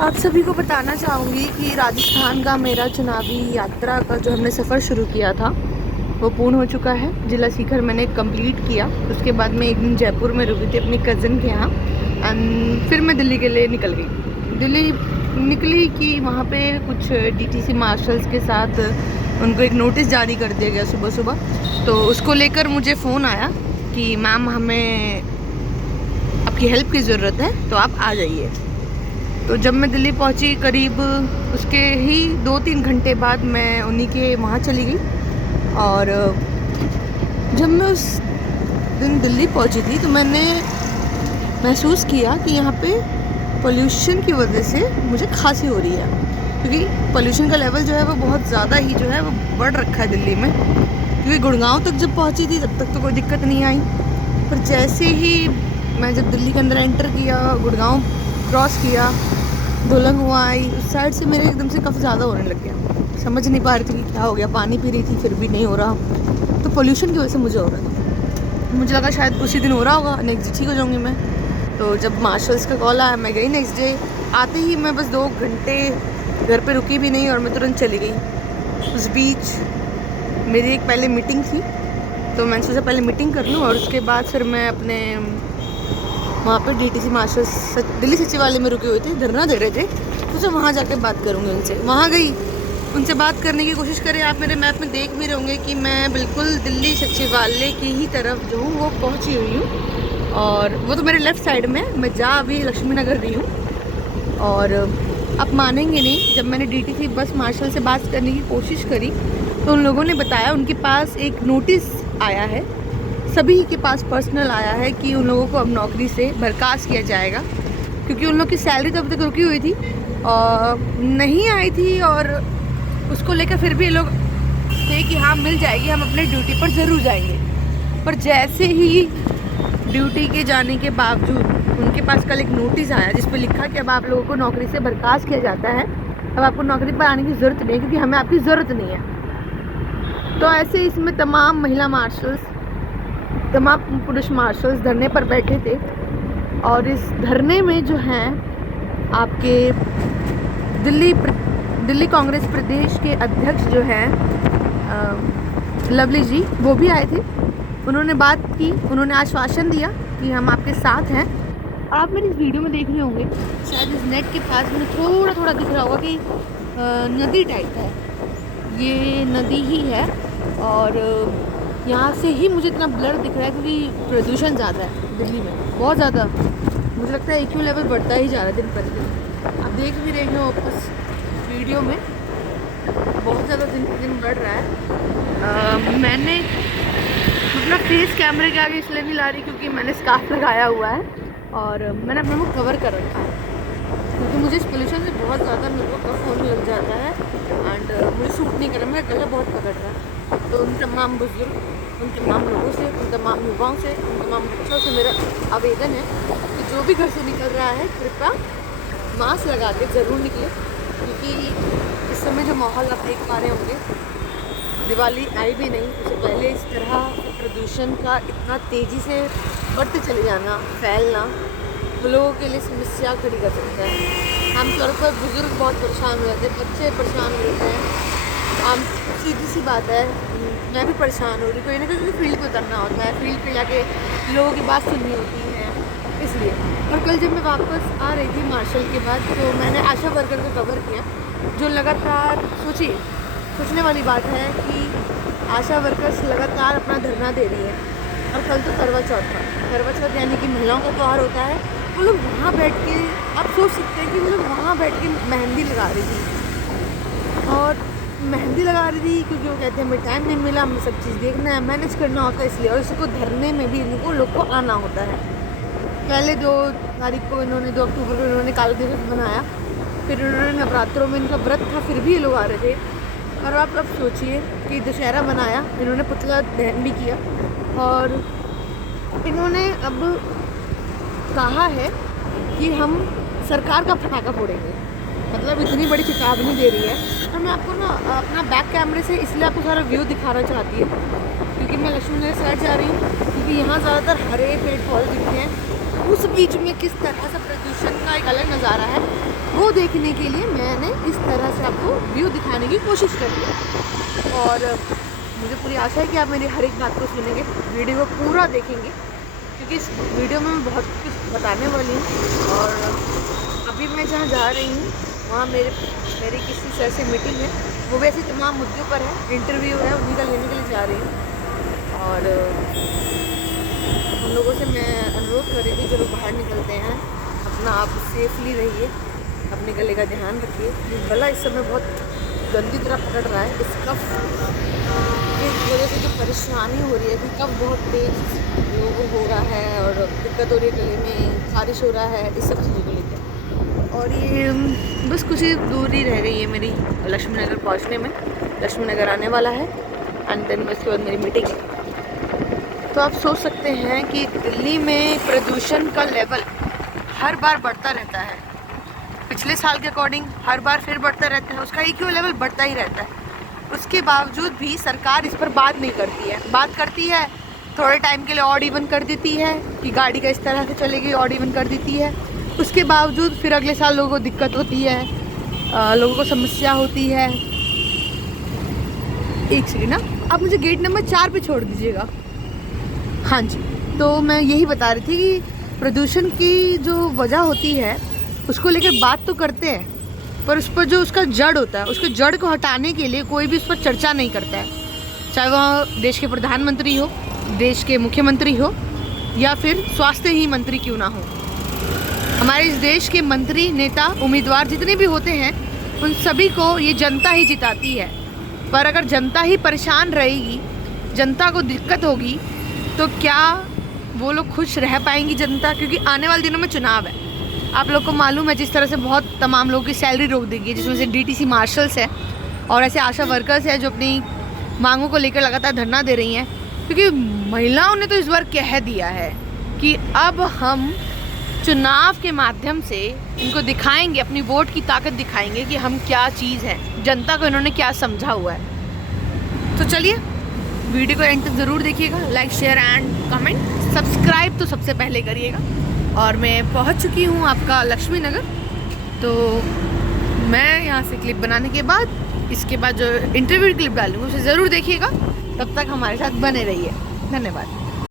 आप सभी को बताना चाहूँगी कि राजस्थान का मेरा चुनावी यात्रा का जो हमने सफ़र शुरू किया था वो पूर्ण हो चुका है। जिला सीकर मैंने कंप्लीट किया। उसके बाद मैं एक दिन जयपुर में रुकी थी अपनी कज़न के यहाँ एंड फिर मैं दिल्ली के लिए निकल गई। दिल्ली निकली कि वहाँ पे कुछ डीटीसी मार्शल्स के साथ उनको एक नोटिस जारी कर दिया गया सुबह सुबह। तो उसको लेकर मुझे फ़ोन आया कि मैम हमें आपकी हेल्प की ज़रूरत है तो आप आ जाइए। तो जब मैं दिल्ली पहुंची करीब उसके ही 2-3 घंटे बाद मैं उन्हीं के वहाँ चली गई। और जब मैं उस दिन दिल्ली पहुंची थी तो मैंने महसूस किया कि यहाँ पे पोल्यूशन की वजह से मुझे खांसी हो रही है, क्योंकि पोल्यूशन का लेवल जो है वो बहुत ज़्यादा ही जो है वो बढ़ रखा है दिल्ली में। क्योंकि गुड़गांव तक जब पहुँची थी तब तक तो कोई दिक्कत नहीं आई, पर जैसे ही मैं जब दिल्ली के अंदर एंटर किया, गुड़गांव क्रॉस किया, धुलंगवा आई, उस साइड से मेरे एकदम से कफ ज़्यादा होने लग गया। समझ नहीं पा रही थी कि क्या हो गया। पानी पी रही थी फिर भी नहीं हो रहा। तो पोल्यूशन की वजह से मुझे हो रहा था। मुझे लगा शायद उसी दिन हो रहा होगा, नेक्स्ट डे ठीक हो जाऊँगी मैं। तो जब मार्शल्स का कॉल आया मैं गई। नेक्स्ट डे आते ही मैं बस 2 घंटे घर पे रुकी भी नहीं और मैं तुरंत चली गई। उस बीच मेरी एक पहले मीटिंग थी तो मैंने सोचा पहले मीटिंग कर लूँ और उसके बाद फिर मैं अपने वहाँ पे डीटीसी मार्शल्स दिल्ली सचिवालय में रुके हुए थे, धरना दे रहे थे, तो वहाँ जाके बात करूँगी उनसे। वहाँ गई, उनसे बात करने की कोशिश करें। आप मेरे मैप में देख भी रहोगे कि मैं बिल्कुल दिल्ली सचिवालय की ही तरफ जो हूँ वो पहुँची हुई हूँ और वो तो मेरे लेफ़्ट साइड में। मैं जा अभी लक्ष्मी नगर रही हूँ। और आप मानेंगे नहीं, जब मैंने डीटीसी बस मार्शल से बात करने की कोशिश करी तो उन लोगों ने बताया उनके पास एक नोटिस आया है, सभी के पास पर्सनल आया है कि उन लोगों को अब नौकरी से बर्खास्त किया जाएगा, क्योंकि उन लोग की सैलरी तब तक रुकी हुई थी और नहीं आई थी। और उसको लेकर फिर भी ये लोग थे कि हाँ मिल जाएगी, हम अपने ड्यूटी पर ज़रूर जाएंगे। पर जैसे ही ड्यूटी के जाने के बावजूद उनके पास कल एक नोटिस आया जिस पर लिखा कि अब आप लोगों को नौकरी से बर्खास्त किया जाता है, अब आपको नौकरी पर आने की ज़रूरत नहीं है क्योंकि हमें आपकी ज़रूरत नहीं है। तो ऐसे इसमें तमाम महिला मार्शल्स, तमाम पुरुष मार्शल्स धरने पर बैठे थे। और इस धरने में जो हैं आपके दिल्ली कांग्रेस प्रदेश के अध्यक्ष जो हैं लवली जी, वो भी आए थे। उन्होंने बात की, उन्होंने आश्वासन दिया कि हम आपके साथ हैं। और आप मेरी इस वीडियो में देख रहे होंगे, शायद इस नेट के पास मुझे थोड़ा थोड़ा दिख रहा होगा कि नदी टाइप है। ये नदी ही है और यहाँ से ही मुझे इतना ब्लर दिख रहा है क्योंकि प्रदूषण ज़्यादा है दिल्ली में, बहुत ज़्यादा। मुझे लगता है EQ लेवल बढ़ता ही जा रहा है दिन प्रतिदिन। आप देख भी रहे हो उस वीडियो में, बहुत ज़्यादा दिन प्रतिदिन बढ़ रहा है। मैंने अपना फेस कैमरे के आगे इसलिए नहीं ला रही क्योंकि मैंने स्कार्फ लगाया हुआ है और मैंने अपने मुँह कवर कर रखा है, क्योंकि मुझे इस पोल्यूशन से बहुत ज़्यादा मेरे को कफ होने लग जाता है एंड मुझे सूट नहीं कर रहा, मेरा गला बहुत पकड़ रहा है। तो उन तमाम बुजुर्ग, उन तमाम लोगों से, उन तमाम युवाओं से, उन तमाम बच्चों से मेरा आवेदन है कि जो भी घर से निकल रहा है कृपया मास्क लगा के ज़रूर निकले, क्योंकि इस समय जो माहौल आप देख पा रहे होंगे, दिवाली आई भी नहीं उससे पहले इस तरह प्रदूषण का इतना तेज़ी से बढ़ते चले जाना, फैलना लोगों के लिए समस्या खड़ी कर सकता है। आमतौर पर बुज़ुर्ग बहुत परेशान हो जाते हैं, बच्चे परेशान हो जाते हैं। आम सीधी सी बात है, मैं भी परेशान हो रही, कोई ना कोई फील्ड पे उतरना होता है, फील्ड पे जाके लोगों की बात सुननी होती है, इसलिए। और कल जब मैं वापस आ रही थी मार्शल के बाद तो मैंने आशा वर्कर को कवर किया, जो लगातार सोचने वाली बात है कि आशा वर्कर्स लगातार अपना धरना दे रही है। और कल तो करवा चौथ था, करवा चौथ यानी कि महिलाओं का त्यौहार होता है। वो लोग वहाँ बैठ के, आप सोच सकते हैं कि वो लोग वहाँ बैठ के मेहंदी लगा रही थी और मेहंदी लगा रही थी क्योंकि वो कहते हैं हमें टाइम नहीं मिला, हमें सब चीज़ देखना है, मैनेज करना होता है, इसलिए। और इसको धरने में भी इनको लोग को आना होता है। पहले 2 तारीख को इन्होंने 2 अक्टूबर को इन्होंने काला दिवस बनाया, फिर इन्होंने नवरात्रों में इनका व्रत था, फिर भी ये लोग आ रहे थे। और आप अब सोचिए कि दशहरा बनाया, इन्होंने पुतला दहन भी किया और इन्होंने अब कहा है कि हम सरकार का पटाखा फोड़ेंगे। मतलब इतनी बड़ी चेतावनी दे रही है। और मैं आपको ना अपना बैक कैमरे से इसलिए आपको सारा व्यू दिखाना चाहती है क्योंकि मैं लक्ष्मी नगर साइड जा रही हूँ, क्योंकि यहाँ ज़्यादातर हरे पेड़ पौधे दिखते हैं। उस बीच में किस तरह से प्रदूषण का एक अलग नज़ारा है वो देखने के लिए मैंने इस तरह से आपको व्यू दिखाने की कोशिश करी है। और मुझे पूरी आशा है कि आप मेरी हर एक बात को सुनेंगे, वीडियो को पूरा देखेंगे, क्योंकि इस वीडियो में मैं बहुत कुछ बताने वाली हूँ। और अभी मैं जहाँ जा रही हूँ वहाँ मेरी किसी सर से मीटिंग है, वो भी ऐसे तमाम मुद्दों पर है, इंटरव्यू है, उन्हीं का लेने के लिए जा रही हूँ। और उन लोगों से मैं अनुरोध कर रही थी जो लोग बाहर निकलते हैं अपना आप सेफली रहिए, अपने गले का ध्यान रखिए। गला इस समय बहुत गंदी तरह पकड़ रहा है, इस कफ की वजह से जो परेशानी हो रही है कि कफ बहुत तेज लोगों को हो रहा है और दिक्कत हो रही है, गले में खारिश हो रहा है, इस सब चीज़ों को लेकर। और ये बस कुछ ही दूर ही रह गई है मेरी लक्ष्मी नगर पहुँचने में। लक्ष्मी नगर आने वाला है एंड देन उसके बाद मेरी मीटिंग है। तो आप सोच सकते हैं कि दिल्ली में प्रदूषण का लेवल हर बार बढ़ता रहता है, पिछले साल के अकॉर्डिंग हर बार फिर बढ़ता रहता है, उसका एक ही लेवल बढ़ता ही रहता है। उसके बावजूद भी सरकार इस पर बात नहीं करती है। बात करती है थोड़े टाइम के लिए ऑड इवन कर देती है कि गाड़ी का इस तरह से चलेगी, ऑड इवन कर देती है। उसके बावजूद फिर अगले साल लोगों को दिक्कत होती है, लोगों को समस्या होती है। एक सेकेंड ना, आप मुझे गेट नंबर 4 पे छोड़ दीजिएगा। हाँ जी, तो मैं यही बता रही थी कि प्रदूषण की जो वजह होती है उसको लेकर बात तो करते हैं, पर उस पर जो उसका जड़ होता है, उसके जड़ को हटाने के लिए कोई भी उस पर चर्चा नहीं करता है। चाहे वह देश के प्रधानमंत्री हो, देश के मुख्यमंत्री हो, या फिर स्वास्थ्य ही मंत्री क्यों ना हो। हमारे इस देश के मंत्री, नेता, उम्मीदवार जितने भी होते हैं, उन सभी को ये जनता ही जिताती है। पर अगर जनता ही परेशान रहेगी, जनता को दिक्कत होगी, तो क्या वो लोग खुश रह पाएंगी जनता? क्योंकि आने वाले दिनों में चुनाव है। आप लोग को मालूम है जिस तरह से बहुत तमाम लोगों की सैलरी रोक दी गई, जिसमें से डीटीसी मार्शल्स है और ऐसे आशा वर्कर्स हैं जो अपनी मांगों को लेकर लगातार धरना दे रही हैं। क्योंकि महिलाओं ने तो इस बार कह दिया है कि अब हम चुनाव के माध्यम से इनको दिखाएंगे, अपनी वोट की ताकत दिखाएंगे कि हम क्या चीज़ है, जनता को इन्होंने क्या समझा हुआ है। तो चलिए वीडियो को एंड तक ज़रूर देखिएगा, like share and comment, subscribe तो सबसे पहले करिएगा। और मैं पहुंच चुकी हूं आपका लक्ष्मी नगर, तो मैं यहां से क्लिप बनाने के बाद इसके बाद जो इंटरव्यू क्लिप डालूंगी उसे ज़रूर देखिएगा। तब तक हमारे साथ बने रहिए। धन्यवाद।